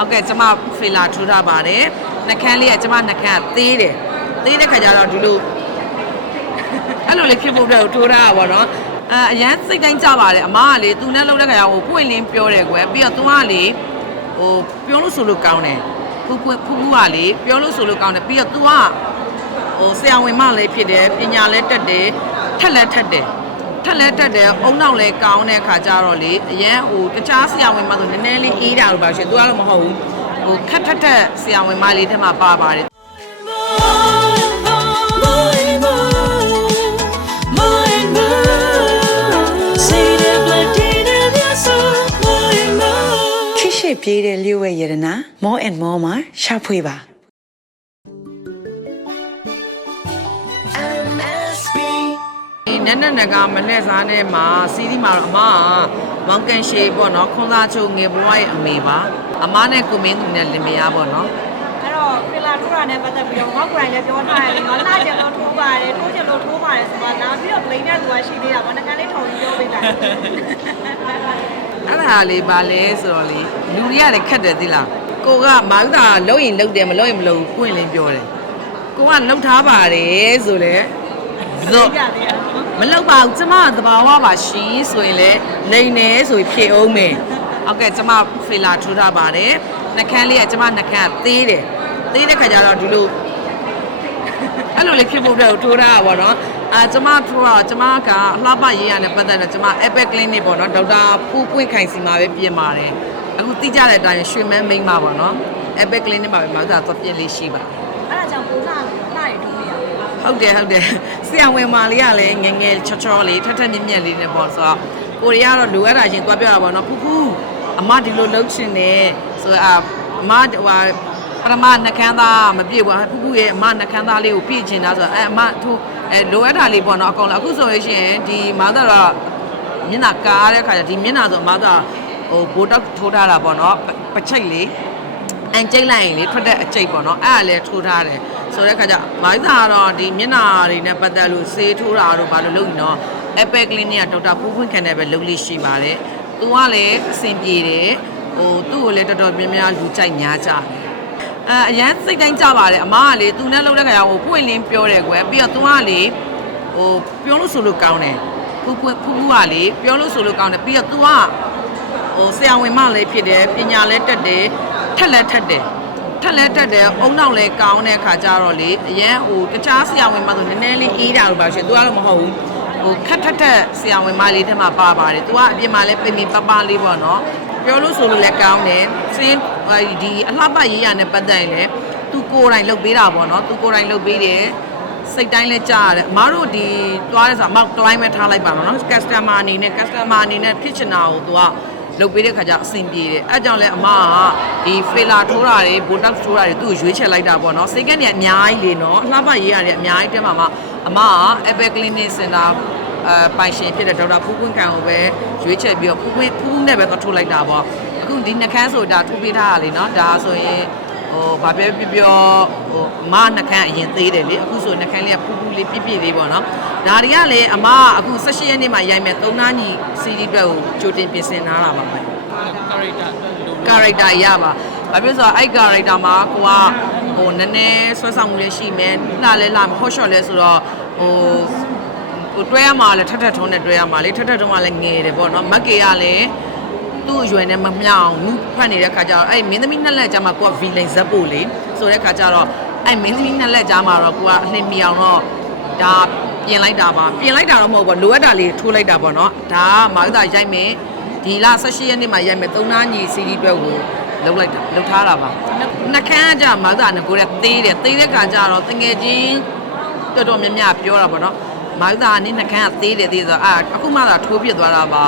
ဟုတ်ကဲ့ကျမဖေလာထူထားပါတယ်နှကန်းလေးကကျမနှကန်းကသေးတယ်သေးတဲ့ခါကျတော့ဒီလိုအဲ့လိုလေးဖြစ်ဖို့အတွက်ထိုးထားတာပေါ့နော်အဲအရန်စိတ်တိုင်းကြပါတယ်အမကလေသူနဲ့လှုပ်တဲ့ခါကျဟိုပွင့်လင်းပြောတယ်ကွယ်ပြီးတော့သူကလေဟိုပြောလို့ဆိုလို့ကောင်းတယ်ဖူးဖူးဖူးဖူးကလေပြောလို့ဆိုလို့ကောင်းတယ်ပြီးတော့ तू ကဟိုဆရာဝန်မလည်းဖြစ်တယ်ပညာလည်းတက်တယ်ထက်လည်းထက်တယ် ထက်လဲတက်တယ်အုံနောက်လဲကောင်းတဲ့ခါကျတော့လေအရန်ဟိုတခြားဆရာဝန်မဆိုနည်းနည်းလေးအေးတာလို့ပါရှင်သူကတော့မဟုတ်ဘူးဟိုခက်ထက်ထက်ဆရာဝန်မလေးထဲမှာပါပါတယ်ခိရှိပြေးတဲ့လျှို့ဝဲရတနာ more and more မှာရှာဖွေပါ ဒီနက်နက်နကမနဲ့စားနဲ့မှာစီးသီးမှာတော့အမကမောင်ကန်ရှေပေါ့နော်ခွန်သားချုံငယ်ဘွားရဲ့အမေပါအမနဲ့ကိုမင်းသူနဲ့လင်မယားပေါ့နော်အဲ့တော့ဖီလာထိုးတာနဲ့ပတ်သက်ပြီးတော့ငေါ့ကိုင်လည်းပြောထားတယ်ငေါ့လာကျင်လို့ထိုးပါတယ်ထိုးကျင်လို့ထိုးပါတယ်ဆိုတော့လာပြီးတော့ plane နဲ့သူကရှိသေးတာဗောနှကန်းလေးထောင်ပြီးပြောပေးလိုက်အဲ့ဒါလေးပါလဲဆိုတော့လေလူတွေကလည်းခက်တယ်သိလားကိုကမောင်သားလှုပ်ရင်လှုပ်တယ်မလှုပ်ရင်မလှုပ်ဘူးပွင့်လင်းပြောတယ်ကိုကလှုပ်ထားပါတယ်ဆိုလေ ဇော့ပြသေးတယ်နော်မလောက်ပါဘူးကျမကသဘာဝပါရှင်ဆိုရင်လည်းလိန်နေဆိုဖြေအောင်မယ်ဟုတ်ကဲ့ကျမဖေလာထူထားပါတယ်နှကန်းလေးကကျမနှကန်းကသေးတယ်သေးတဲ့ခါကျတော့ဒီလိုအဲ့လိုလေးဖြစ်ဖို့အတွက်ထိုးထားတာပေါ့နော်အာကျမထိုးတော့ကျမကအလှပရေးရတဲ့ပတ်သက်တော့ကျမ Epic Clinic ပေါ့နော်ဒေါက်တာဖူးပွင့်ခိုင်စီမှာပဲပြင်ပါတယ်အခုသိကြတဲ့အတိုင်းရွှေမန်းမိန်းမပေါ့နော် Epic Clinic မှာပဲမှာသာတော့ပြင်လေးရှိပါတယ်အဲ့ဒါကြောင့်ပိုးလာလို့လာရထိုးနေရ ဟုတ်တယ်ဟုတ်တယ်ဆရာဝန်မာလေးကလည်းငယ်ငယ်ချောချောလေးထက်ထက်မြက်မြက်လေးနဲ့ပေါ့ဆိုတော့ကိုရီးယားတော့လိုအပ်တာချင်းသွားပြောတာပေါ့နော်ဖူးဖူးအမဒီလိုလှုပ်ချင်တယ်ဆိုတော့အမဟိုပရမနှကန်းသားမပြည့်ဘူးဖူးဖူးရဲ့အမနှကန်းသားလေးကိုပြည့်ချင်တာဆိုတော့အဲအမထိုးအဲလိုအပ်တာလေးပေါ့နော်အကောင်လားအခုဆိုလို့ရှိရင်ဒီမာသာတော့မျက်နှာကားတဲ့ခါကျဒီမျက်နှာဆိုမာသာဟိုဘိုတက်ထိုးထားတာပေါ့နော်ပချိတ်လေး အန်ကျိတ်လိုက်ရင်လေထွက်တဲ့အကျိတ်ပေါ့နော်အဲ့ဒါလည်းထိုးထားတယ်ဆိုတဲ့ခါကျမိုင်းသာကတော့ဒီမျက်နှာတွေနဲ့ပတ်သက်လို့ဆေးထိုးတာတို့ဘာလို့လုပ်ရင်တော့ Epic Clinic ကဒေါက်တာဖူးဖွင့်ခံတယ်ပဲလုပ်လို့ရှိပါတယ်သူကလည်းအဆင်ပြေတယ်ဟိုသူ့ကိုလည်းတော်တော်များများလူကြိုက်များကြတယ်အဲအရန်စိတ်တိုင်းကြပါတယ်အမကလေသူနဲ့လှုပ်တဲ့ခါကျဟိုပွင့်လင်းပြောတယ်ကွယ်ပြီးတော့သူကလေဟိုပြောလို့ဆိုလို့ကောင်းတယ်ဖူးဖွင့်ဖူးဖူးကလေပြောလို့ဆိုလို့ကောင်းတယ်ပြီးတော့ तू ကဟိုဆရာဝန်မလည်းဖြစ်တယ်ပညာလည်းတက်တယ် ထက်လည်းထက်တယ်ထက်လည်းတက်တယ်အုံနောက်လည်းကောင်းတဲ့ခါကျတော့လေအရန်ဟိုတခြားဆရာဝန်မဆိုနည်းနည်းလေးအေးတာလို့ပါရှင်သူကတော့မဟုတ်ဘူးဟိုခက်ထက်ထက်ဆရာဝန်မလေးထဲမှာပါပါတယ်သူကအပြင်မှာလည်းပြင်ပြင်ပပလေးပေါ့နော်ပြောလို့ဆိုလို့လည်းကောင်းတယ်စင်းဒီအလှပရေးရနဲ့ပတ်သက်ရင်လည်းသူကိုယ်တိုင်လုပ်ပေးတာပေါ့နော်သူကိုယ်တိုင်လုပ်ပေးတယ်စိတ်တိုင်းလဲကြားရတယ်အမားတို့ဒီသွားရဲဆိုအမောက်ကလိုင်းပဲထားလိုက်ပါတော့နော် customer အနေနဲ့ customer အနေနဲ့ဖြစ်ချင်တာကိုသူက လုပ်ပေးတဲ့ခါကျအဆင်ပြေတယ်အဲကြောင့်လဲအမကဒီ filler ထိုးတာတွေ botox ထိုးတာတွေသူ့ကိုရွေးချယ်လိုက်တာပေါ့နော်စိတ်ကနေအများကြီးလေနော်အလှပရေးရတယ်အများကြီးတဲမှာမှအမက Epic Clinic Center အဲပိုင်ရှင်ဖြစ်တဲ့ဒေါက်တာဖူးကွင်းကန်ကိုပဲရွေးချယ်ပြီးတော့ဖူးကွင်းဖူးနဲ့ပဲသွားထိုးလိုက်တာပေါ့အခုဒီနှကန်းဆိုတာထိုးပေးထားတာလေနော်ဒါဆိုရင် ဟိုဘာပြောပြပြောဟိုအမနှခမ်းအရင်သေးတယ်လေအခုဆိုနှခမ်းလေးကဖူးဖူးလေးပြည့်ပြည့်လေးပေါ့နော်ဒါတွေကလည်းအမကအခု16ရက်နေ့မှာရိုက်မယ်3နားညီစီရီအတွက်ကိုကြိုတင်ပြင်ဆင်ထားတာပါပဲ character ရပါဘာဖြစ်ဆိုတော့အဲ့ character မှာကိုကဟိုနည်းနည်းဆွဲဆောင်မှုလေးရှိမယ်လှလဲလှမယ် hot shot လဲဆိုတော့ဟိုဟိုတွဲရမှာလဲထက်ထက်ထုံးနဲ့တွဲရမှာလေထက်ထက်ထုံးကလည်းငယ်တယ်ပေါ့နော်မက်ကေကလည်း သူ့အရွယ်နဲ့မမြောင်မှုဖတ်နေတဲ့ခါကျတော့အဲ့မင်းသမီးနှစ်လက်ကြားမှာကိုက villain ဇက်ပို့လေဆိုတဲ့ခါကျတော့အဲ့မင်းသမီးနှစ်လက်ကြားမှာတော့ကိုကအလှင်မြောင်တော့ဒါပြင်လိုက်တာပါပြင်လိုက်တာတော့မဟုတ်ဘူးလိုအပ်တာလေးထိုးလိုက်တာပေါ့နော်ဒါကမာဥသာရိုက်မယ်ဒီလ18ရက်နေ့မှာရိုက်မယ်၃နာညီစီရီအတွက်ကိုလုံးလိုက်တာလုံးထားတာပါနှကန်းကကြမာဥသာကကိုကသေးတယ်သေးတဲ့ခါကျတော့တငယ်ချင်းတော်တော်များများပြောတာပေါ့နော်မာဥသာကနင်းနှကန်းကသေးတယ်သေးဆိုတော့အာအခုမှသာထိုးပြစ်သွားတာပါ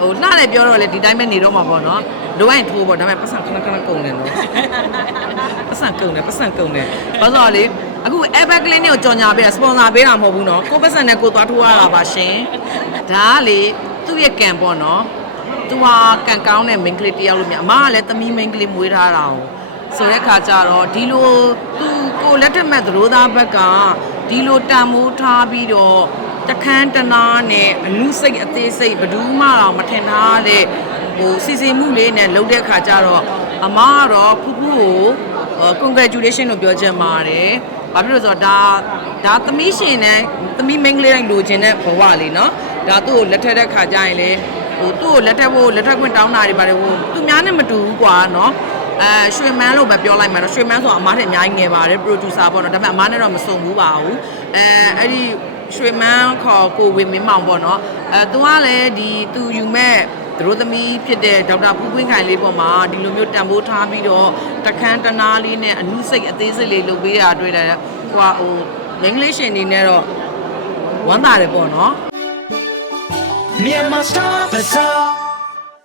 ဟိုလှတယ်ပြောတော့လေဒီတိုင်းပဲနေတော့မှာပေါ့နော်လိုရင်ထိုးပေါ့ဒါပေမဲ့ပတ်စံခဏခဏကုန်တယ်နော်ပတ်စံကုန်တယ်ပတ်စံကုန်တယ်ဘာလို့လဲလေအခု Ever Clinic ကိုကြော်ညာပေးတာစပွန်ဆာပေးတာမဟုတ်ဘူးနော်ကိုပတ်စံနဲ့ကိုသွားထိုးရတာပါရှင်ဒါကလေသူ့ရဲ့ကံပေါ့နော်သူဟာကံကောင်းတဲ့ main ကလေးတယောက်လို့မြင်အမကလည်းသမီး main ကလေးမွေးထားတာ哦ဆိုတဲ့ခါကျတော့ဒီလိုသူကိုလက်ထက်မဲ့သရိုးသားဘက်ကဒီလိုတန်မိုးထားပြီးတော့ တခန်းတနာနဲ့အမှုစိတ်အသေးစိတ်ဘယ်သူမှတော့မထင်ထားတဲ့ဟိုစီစီမှုလေးနဲ့လုပ်တဲ့ခါကျတော့အမကတော့ဖူဖူကို congratulation လို့ပြောချင်ပါတယ်။ဘာဖြစ်လို့ဆိုတော့ဒါဒါသမီးရှင်နဲ့သမီးမိန်းကလေးတိုင်းလိုချင်တဲ့ဘဝလေးနော်။ဒါသူ့ကိုလက်ထက်တဲ့ခါကျရင်လေဟိုသူ့ကိုလက်ထက်ဖို့လက်ထက်ခွင့်တောင်းတာတွေပါတယ်ဟိုသူများနဲ့မတူဘူးကွာနော်။အဲရွှေမန်းလို့ပဲပြောလိုက်မှာတော့ရွှေမန်းဆိုအမားတဲ့အများကြီးငယ်ပါတယ် producer ပေါ့နော်ဒါပေမဲ့အမားနဲ့တော့မစုံဘူးပါဘူးအဲအဲ့ဒီ ရွှေမန်းခေါ်ကိုဝေမင်းမောင်ပေါ့နော်အဲသူကလည်းဒီသူယူမဲ့သူတို့သမီးဖြစ်တဲ့ဒေါက်တာဖူးကွင်းခိုင်လေးပေါ်မှာဒီလိုမျိုးတန်ဖိုးထားပြီးတော့တခန်းတနာလေးနဲ့အနုစိတ်အသေးစိတ်လေးလုပ်ပေးတာတွေ့တယ်ဟိုဟိုအင်္ဂလိပ်ရှင်နေနဲ့တော့ဝမ်းသာတယ်ပေါ့နော် Myanmar Star Bazaar